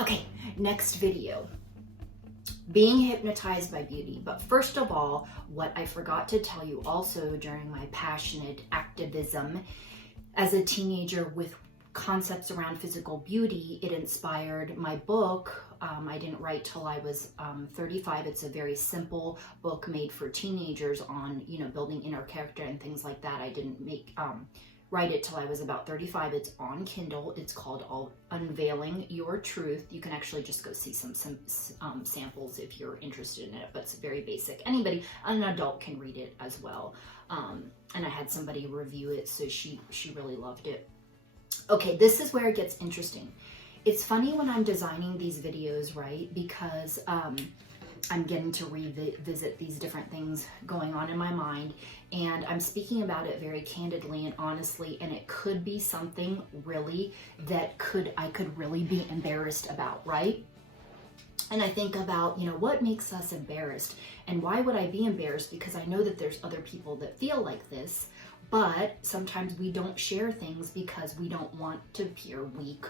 Okay, next video. Being hypnotized by beauty. But first of all, what I forgot to tell you also during my passionate activism as a teenager with concepts around physical beauty, it inspired my book. I didn't write till I was 35. It's a very simple book made for teenagers on, building inner character and things like that. I didn't write it till I was about 35. It's on Kindle. It's called Unveiling Your Truth. You can actually just go see some samples if you're interested in it, but it's very basic. An adult can read it as well. And I had somebody review it, so she really loved it. Okay, this is where it gets interesting. It's funny when I'm designing these videos, right? Because I'm getting to revisit these different things going on in my mind, and I'm speaking about it very candidly and honestly, and it could be something really that I could really be embarrassed about, right? And I think about, what makes us embarrassed, and why would I be embarrassed? Because I know that there's other people that feel like this, but sometimes we don't share things because we don't want to appear weak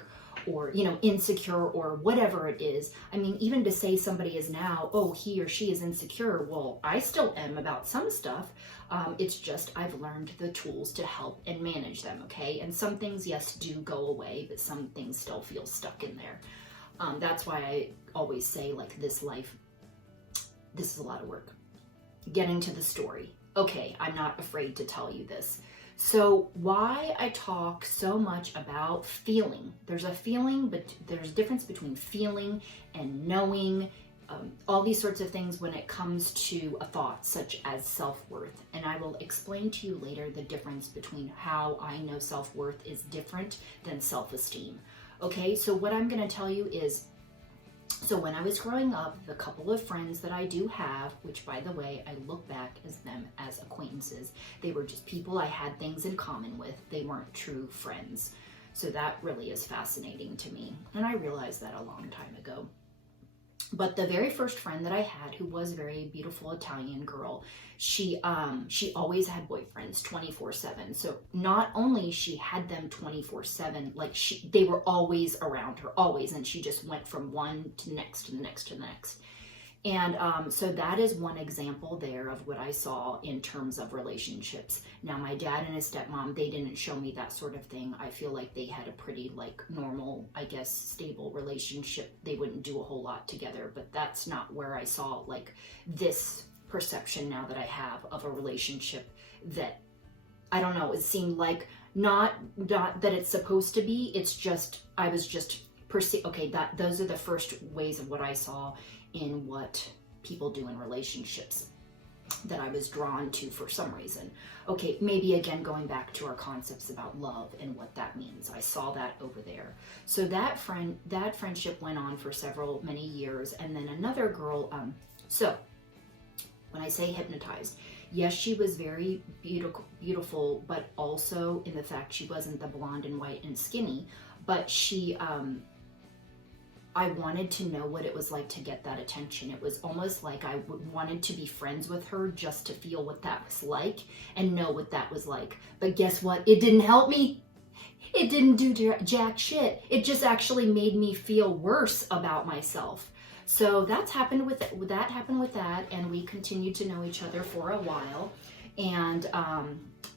or, insecure or whatever it is. I mean, even to say somebody is now, oh, he or she is insecure. Well, I still am about some stuff. It's just I've learned the tools to help and manage them, okay? And some things, yes, do go away, but some things still feel stuck in there. That's why I always say, like, this life, this is a lot of work. Getting to the story. Okay, I'm not afraid to tell you this. So why I talk so much about feeling. There's a feeling, but there's a difference between feeling and knowing, all these sorts of things when it comes to a thought such as self-worth. And I will explain to you later the difference between how I know self-worth is different than self-esteem. Okay, so what I'm going to tell you is, so when I was growing up, the couple of friends that I do have, which by the way, I look back as them as acquaintances, they were just people I had things in common with. They weren't true friends. So that really is fascinating to me. And I realized that a long time ago. But the very first friend that I had, who was a very beautiful Italian girl, she always had boyfriends 24/7. So not only she had them 24/7, like they were always around her, always, and she just went from one to the next to the next to the next. And so that is one example there of what I saw in terms of relationships. Now, my dad and his stepmom, they didn't show me that sort of thing. I feel like they had a pretty, normal, I guess, stable relationship. They wouldn't do a whole lot together, but that's not where I saw, this perception now that I have of a relationship that, I don't know, it seemed like not that it's supposed to be. It's just, I was just okay, those are the first ways of what I saw in what people do in relationships that I was drawn to for some reason. Okay, maybe again going back to our concepts about love and what that means. I saw that over there. So that friendship went on for many years, and then another girl, so when I say hypnotized, yes, she was very beautiful, but also in the fact she wasn't the blonde and white and skinny, but I wanted to know what it was like to get that attention. It was almost like I wanted to be friends with her just to feel what that was like and know what that was like. But guess what? It didn't help me. It didn't do jack shit. It just actually made me feel worse about myself. So that happened with that, and we continued to know each other for a while. And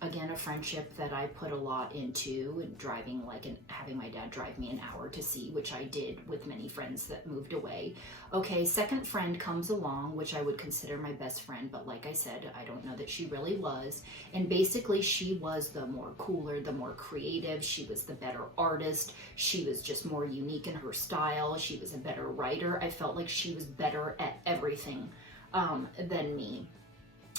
again, a friendship that I put a lot into, and driving, and having my dad drive me an hour to see, which I did with many friends that moved away. Okay, second friend comes along, which I would consider my best friend, but like I said, I don't know that she really was. And basically, she was the more cooler, the more creative. She was the better artist. She was just more unique in her style. She was a better writer. I felt like she was better at everything than me.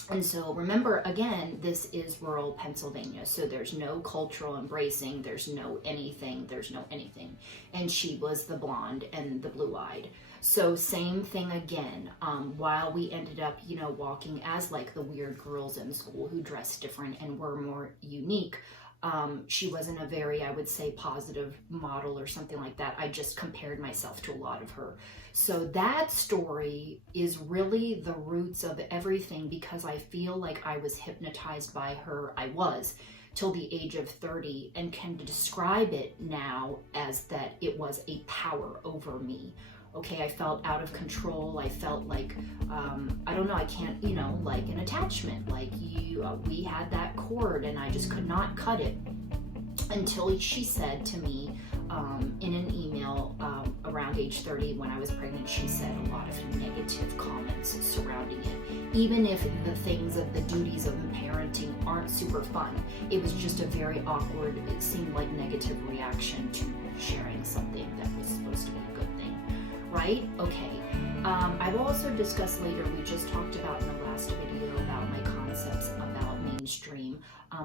And so remember, again, this is rural Pennsylvania, so there's no cultural embracing, there's no anything. And she was the blonde and the blue-eyed. So same thing again, while we ended up, walking as the weird girls in school who dressed different and were more unique, she wasn't a very, I would say, positive model or something like that. I just compared myself to a lot of her. So that story is really the roots of everything, because I feel like I was hypnotized by her. I was, till the age of 30 and can describe it now as that it was a power over me. Okay, I felt out of control. I felt like, I don't know, I can't, you know, like an attachment. Like we had that cord and I just could not cut it until she said to me in an email around age 30 when I was pregnant, she said a lot of negative comments surrounding it. Even if the things of the duties of parenting aren't super fun, it was just a very awkward, it seemed like negative reaction to sharing something that was supposed to be a good thing. Right? Okay. I will also discuss later, we just talked about in the last video about my concepts about mainstream.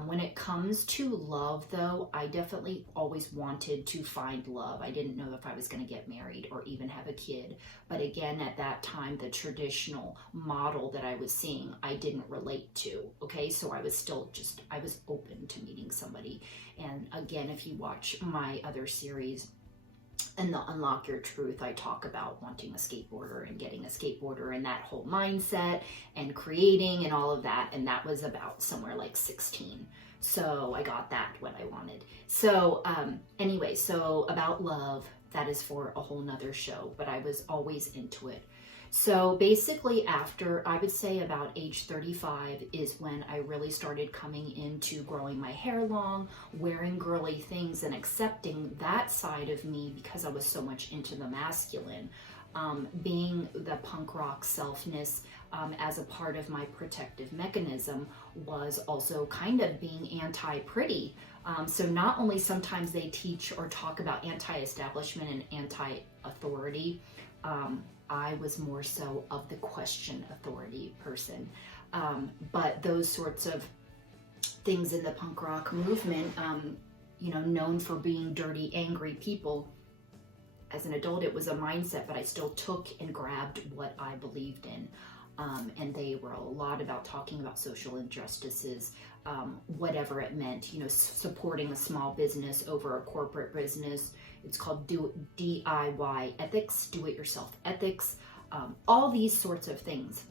When it comes to love though, I definitely always wanted to find love. I didn't know if I was going to get married or even have a kid. But again, at that time, the traditional model that I was seeing, I didn't relate to. Okay, so I was still I was open to meeting somebody. And again, if you watch my other series, in the Unlock Your Truth, I talk about wanting a skateboarder and getting a skateboarder and that whole mindset and creating and all of that. And that was about somewhere like 16. So I got that, what I wanted. So anyway, so about love, that is for a whole nother show, but I was always into it. So basically after, I would say about age 35 is when I really started coming into growing my hair long, wearing girly things and accepting that side of me because I was so much into the masculine. Being the punk rock selfness as a part of my protective mechanism was also kind of being anti-pretty. So not only sometimes they teach or talk about anti-establishment and anti-authority, I was more so of the question authority person. But those sorts of things in the punk rock movement, you know, known for being dirty, angry people, as an adult, it was a mindset, but I still took and grabbed what I believed in. And they were a lot about talking about social injustices, whatever it meant, you know, supporting a small business over a corporate business. It's called DIY ethics, do-it-yourself ethics, all these sorts of things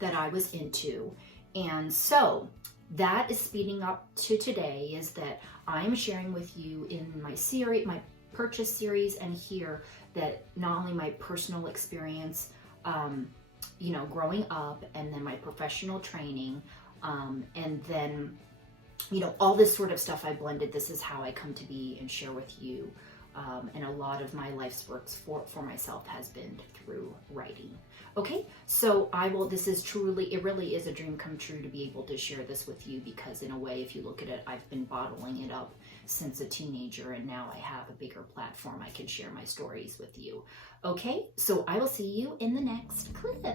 that I was into. And so that is speeding up to today, is that I'm sharing with you in my series, my purchase series, and here that not only my personal experience, you know, growing up, and then my professional training, and then, you know, all this sort of stuff I blended. This is how I come to be and share with you. And a lot of my life's works for myself has been through writing. Okay, so this is truly, it really is a dream come true to be able to share this with you, because in a way, if you look at it, I've been bottling it up since a teenager, and now I have a bigger platform. I can share my stories with you. Okay, so I will see you in the next clip.